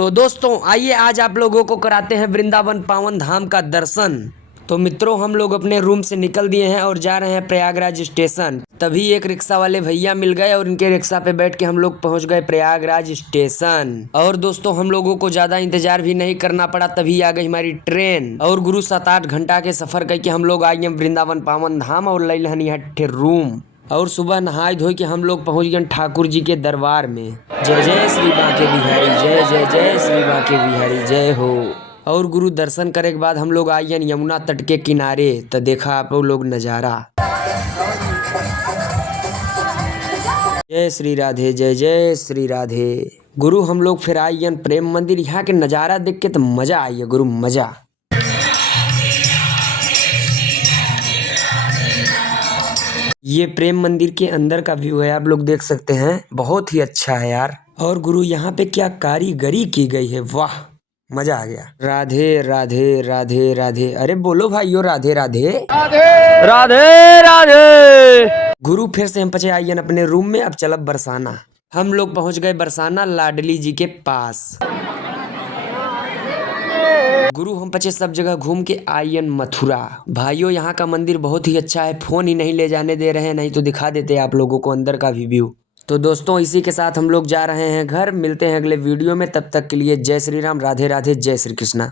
तो दोस्तों आइए आज आप लोगों को कराते हैं वृंदावन पावन धाम का दर्शन। तो मित्रों हम लोग अपने रूम से निकल दिए हैं और जा रहे हैं प्रयागराज स्टेशन। तभी एक रिक्शा वाले भैया मिल गए और इनके रिक्शा पे बैठ के हम लोग पहुंच गए प्रयागराज स्टेशन। और दोस्तों हम लोगों को ज्यादा इंतजार भी नहीं करना पड़ा, तभी आ गई हमारी ट्रेन। और गुरु 7-8 घंटा के सफर करके हम लोग आए वृंदावन पावन धाम और ले लहनी हट्ठे रूम। और सुबह नहाए धोए के हम लोग पहुंच गए ठाकुर जी के दरबार में। जय जय श्री बांके बिहारी जय जय जय श्री बांके बिहारी जय हो। और गुरु दर्शन करे के बाद हम लोग आए यमुना तट के किनारे। तो देखा आप लोग नज़ारा। जय श्री राधे जय जय श्री राधे। गुरु हम लोग फिर आए प्रेम मंदिर। यहाँ के नज़ारा देख के तो मजा आई है गुरु, मजा। ये प्रेम मंदिर के अंदर का व्यू है, आप लोग देख सकते हैं, बहुत ही अच्छा है यार। और गुरु यहाँ पे क्या कारीगरी की गई है, वाह मजा आ गया। राधे राधे राधे राधे, अरे बोलो भाइयों राधे राधे राधे राधे राधे। गुरु फिर से हम पचे आइए अपने रूम में। अब चलब बरसाना। हम लोग पहुंच गए बरसाना लाडली जी के पास। गुरु हम पचे सब जगह घूम के आयन मथुरा। भाइयों यहाँ का मंदिर बहुत ही अच्छा है, फोन ही नहीं ले जाने दे रहे हैं, नहीं तो दिखा देते आप लोगों को अंदर का भी व्यू। तो दोस्तों इसी के साथ हम लोग जा रहे हैं घर। मिलते हैं अगले वीडियो में, तब तक के लिए जय श्री राम, राधे राधे, जय श्री कृष्णा।